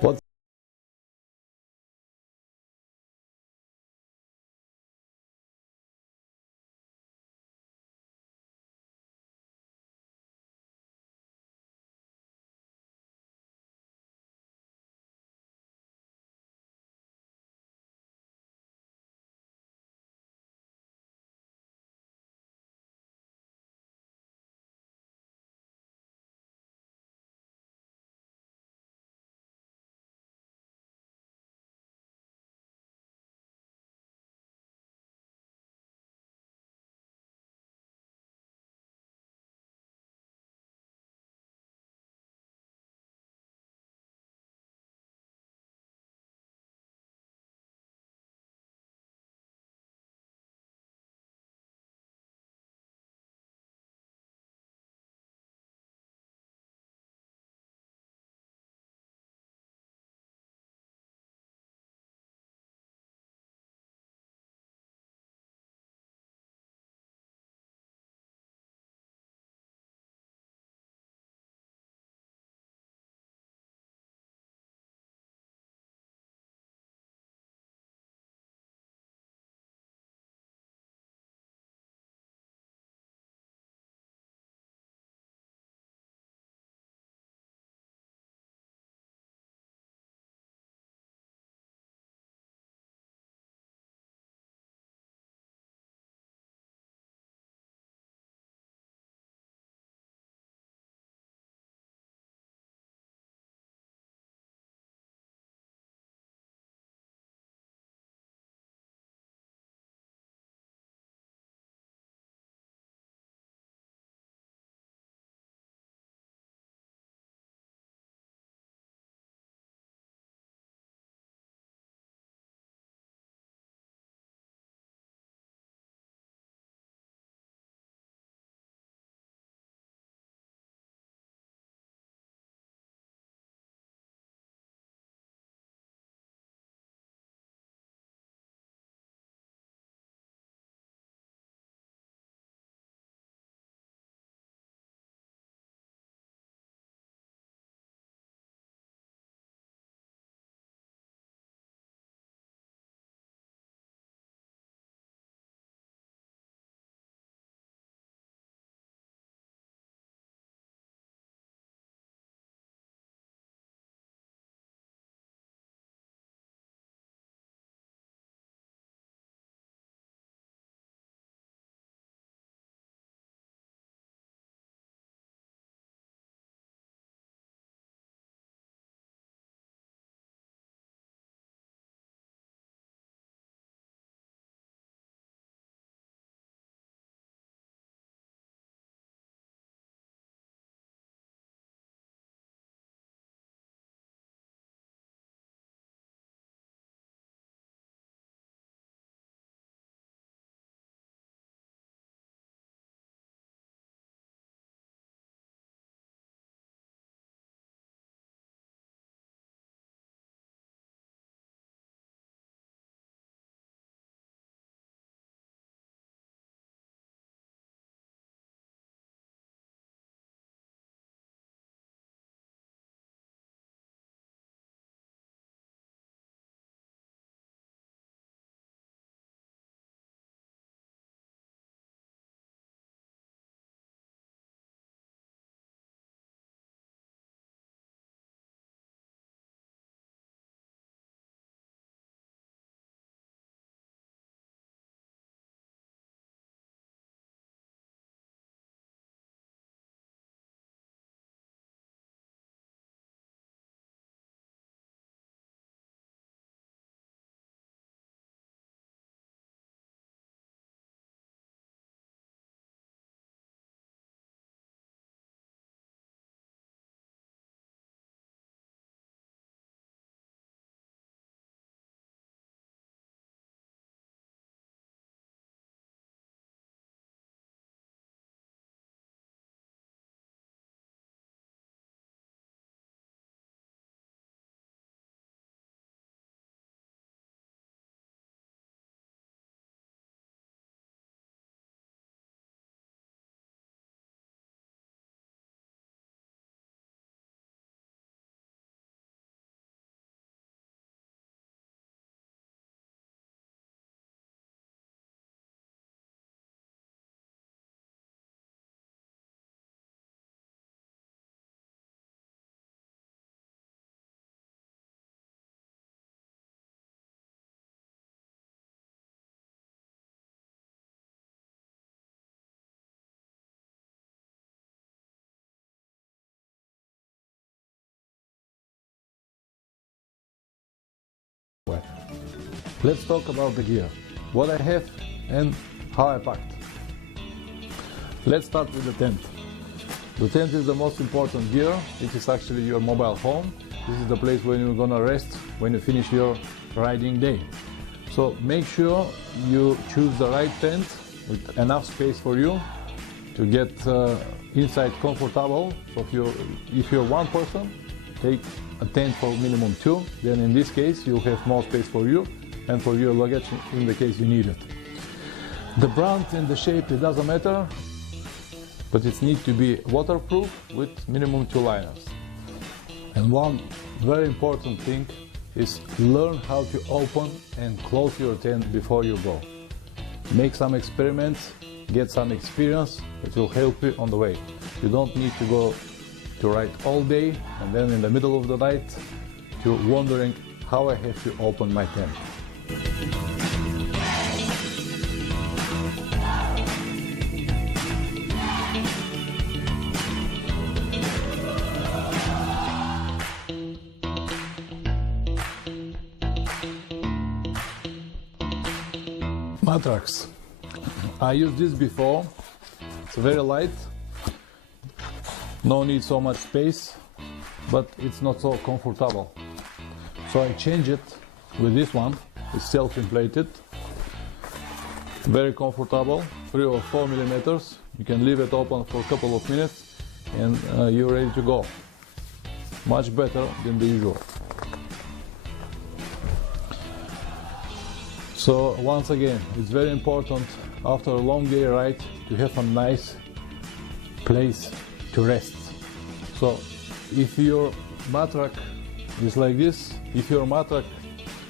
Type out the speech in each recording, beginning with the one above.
Pode well. Let's talk about the gear, what I have and how I packed. Let's start with the tent. The tent is the most important gear. It is actually your mobile home. This is the place where you're gonna rest when you finish your riding day. So make sure you choose the right tent with enough space for you to get inside comfortable. So if you're one person, take a tent for minimum 2. Then in this case you'll have more space for you and for your luggage in the case you need it. The brand and the shape, it doesn't matter, but it needs to be waterproof with minimum 2 liners. And one very important thing is learn how to open and close your tent before you go. Make some experiments, get some experience, it will help you on the way. You don't need to go to ride all day and then in the middle of the night to wondering how I have to open my tent. Matrax. I used this before. It's very light, no need so much space, but it's not so comfortable. So I changed it with this one. It's self-inflated, very comfortable, 3 or 4 millimeters. You can leave it open for a couple of minutes and you're ready to go. Much better than the usual. So once again, it's very important after a long day ride to have a nice place to rest. So if your mattress is like this, if your mattress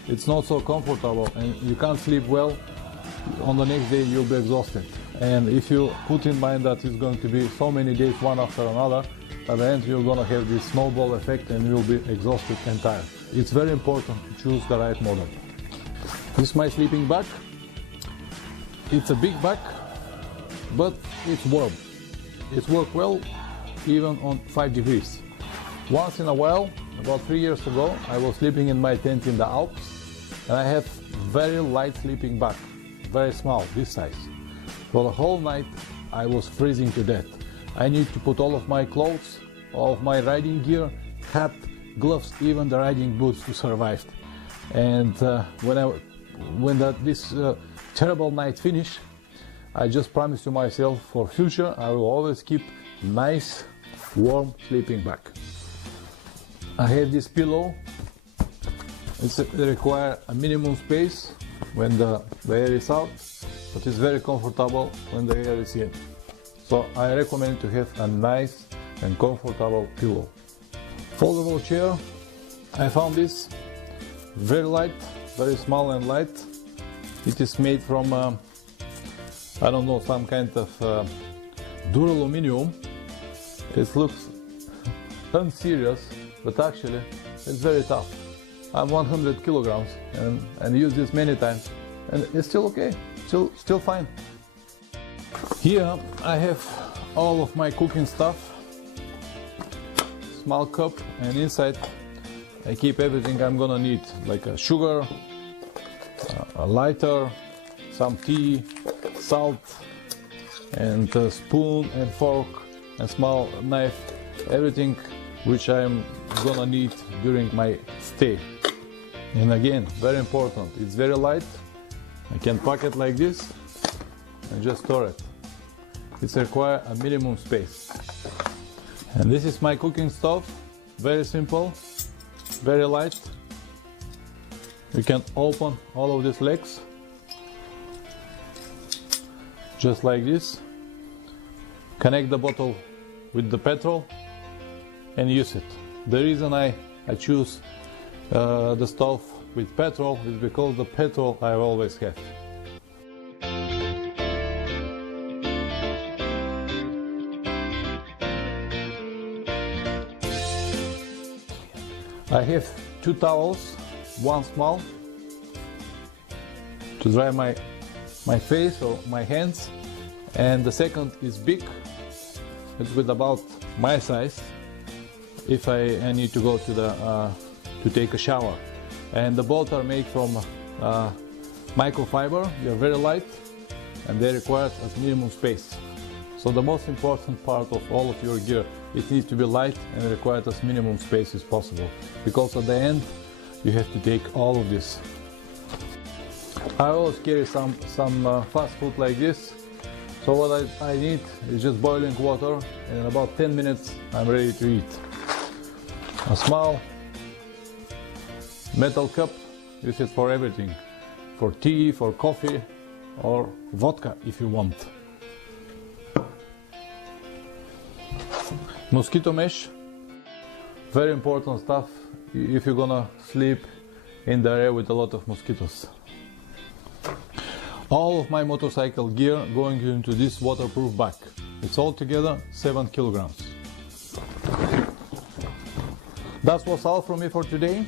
it's not so comfortable and you can't sleep well, on the next day you'll be exhausted. And if you put in mind that it's going to be so many days one after another, at the end you're going to have this snowball effect and you'll be exhausted and tired. It's very important to choose the right model. This is my sleeping bag. It's a big bag, but it's warm. It works well even on 5 degrees. Once in a while, about 3 years ago, I was sleeping in my tent in the Alps and I have very light sleeping bag, very small, this size. For the whole night I was freezing to death. I need to put all of my clothes, all of my riding gear, hat, gloves, even the riding boots to survive. And when this terrible night finished, I just promised to myself for future I will always keep nice warm sleeping bag. I have this pillow. It requires a minimum space when the air is out, but it's very comfortable when the air is in. So I recommend to have a nice and comfortable pillow. Foldable chair. I found this very light, very small and light. It is made from I don't know, some kind of duraluminum. It looks unserious, but actually it's very tough. I'm 100 kilograms and use this many times and it's still okay, still fine. Here I have all of my cooking stuff, small cup, and inside I keep everything I'm gonna need, like a sugar, a lighter, some tea, salt, and a spoon and fork and small knife, everything which I'm gonna need during my stay. And again, very important, it's very light. I can pack it like this and just store it. It requires a minimum space. And this is my cooking stove, very simple, very light. You can open all of these legs just like this, connect the bottle with the petrol and use it. The reason I choose the stove with petrol is because the petrol I always have. I have 2 towels, one small to dry my face or my hands, and the second is big. It's with about my size if I need to go to take a shower. and the bolts are made from microfiber. They are very light and they require a minimum space. So the most important part of all of your gear, it needs to be light and require as minimum space as possible, because at the end you have to take all of this. I always carry some fast food like this. So what I need is just boiling water, and in about 10 minutes I'm ready to eat. A small metal cup, use it for everything, for tea, for coffee, or vodka if you want. Mosquito mesh, very important stuff if you're gonna sleep in the area with a lot of mosquitoes. All of my motorcycle gear going into this waterproof bag. It's altogether 7 kilograms. That was all from me for today.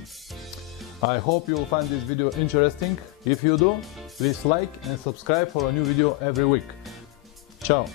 I hope you will find this video interesting. If you do, please like and subscribe for a new video every week. Ciao!